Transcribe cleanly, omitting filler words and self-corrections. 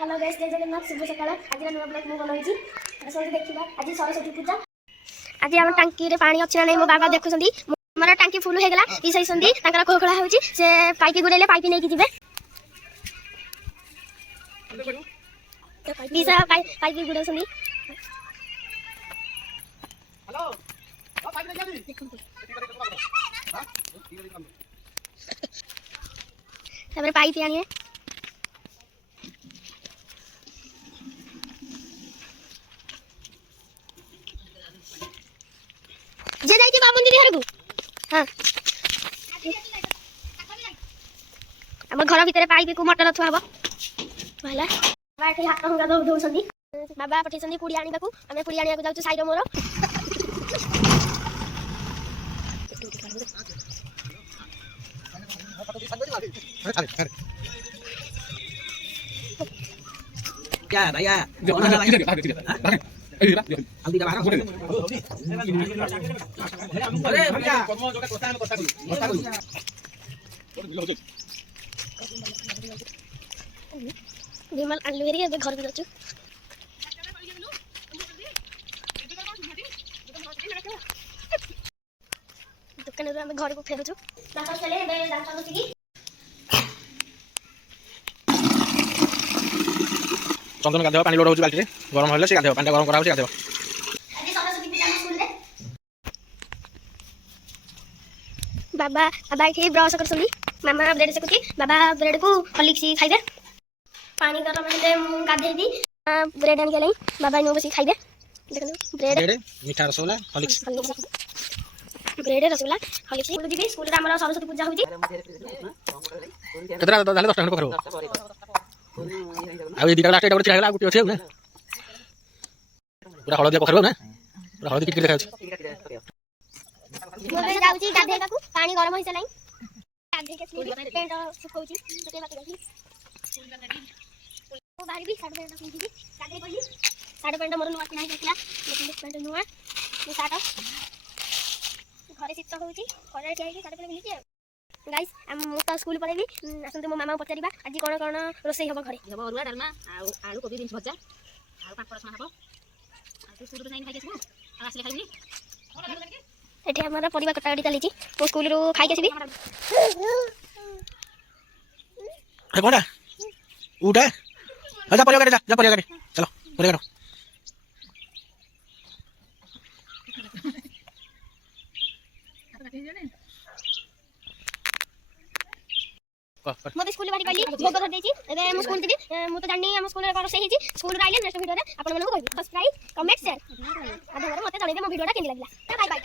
Hello guys जय जगन्नाथ शुभ सकाळ आज नुआ ब्लॉग मु बनौछि सब देखिबा आज सरस्वती पूजा आज हम टांकी रे पानी अछि नै मो बाबा देखुछंदी हमर टांकी फुल हे गेला ई सही संदी ताकरा कोखळा होछि से पाइपी गुड़ेले पाइपी नै कि जिवे बीसा पाइपी गुड़े संदी हेलो पाइपी नै जाबी हमरे पाइपी आनिए जे जाई बाबू दीदी घर को हां हम घर भीतर पाइप को मोटर थुआ हबो भला बाटी हाथ होगा दो दो संदी बाबा पठी संदी पुड़ी आनी बाकू हमें पुड़ी आनिया को जाऊ साइड मोरो क्या भैया अभी बाहर अरे भैया विमल आलू हेरी घर को जाचु दुकान रे हम घर को फेरुछु दांत चले बे दांत बसिकी चंदन गाधेवा पानी लोड होची बाल्टी रे गरम होले से गाधेवा पानी गरम करा होची गाधेवा आज सरस्वती पूजा स्कूल रे बाबा बाबा के ब्रश करसली मामा ब्रेड से कुटी बाबा ब्रेड को हॉर्लिक्स खाइबे पानी गरम हेले मु गाधे दी ब्रेड आन गेलै बाबा नो बसी खाइबे देखनु ब्रेड मीठा rasgulla Horlicks bread rasgulla Horlicks school दिबी स्कूल रे हमर सरस्वती पूजा होची केतरा दाले 10 टका पकरो आ ये दीटा लास्ट एटा चिरा गेला गुटी अछि ना पूरा हळदिया पकरबो ना पूरा हळदी किटकिट देखा अछि मोबे जाउची गाधे काकू पानी गरम होइसे नै गाधे के पेंट सुखौची सुखे बाकी रखी स्कूल गाधे ओ बाहर भी साइड पेंट सुखी दी गाधे पली साइड पेंट मोर नुआ किना देखला लेकिन पेंट नुआ ये साइड घरे शीत होउची घरे के आइ साइड पेंट मिलची गाइस हम तो स्कूल पढ़े भी आसंते मो मामा पचारिबा आज कोन कोन रोसई हबो घरे हबो अरुआ डालमा आ आलू कोबी बिन भजा आ पापड़ सना हबो आ तू स्कूल जाई खाइ केसबो आ असले खाइबनी एठी हमरा परिवा कटाकटी चली छी मो स्कूल रो खाइ केसबी ए कोडा उठा जा परिया गाड़ी जा परिया गाड़ी चलो परिया गाड़ी मोते स्कूल बारी पली भोग धर देची एबे हम स्कूल दिबी मु तो जानि हम स्कूल रे कर सही हिची स्कूल रे आइले नेक्स्ट वीडियो रे आपन मन को कहबी सब्सक्राइब कमेंट शेयर आ मते जणेबे मो वीडियो टा केन लागला बाय बाय।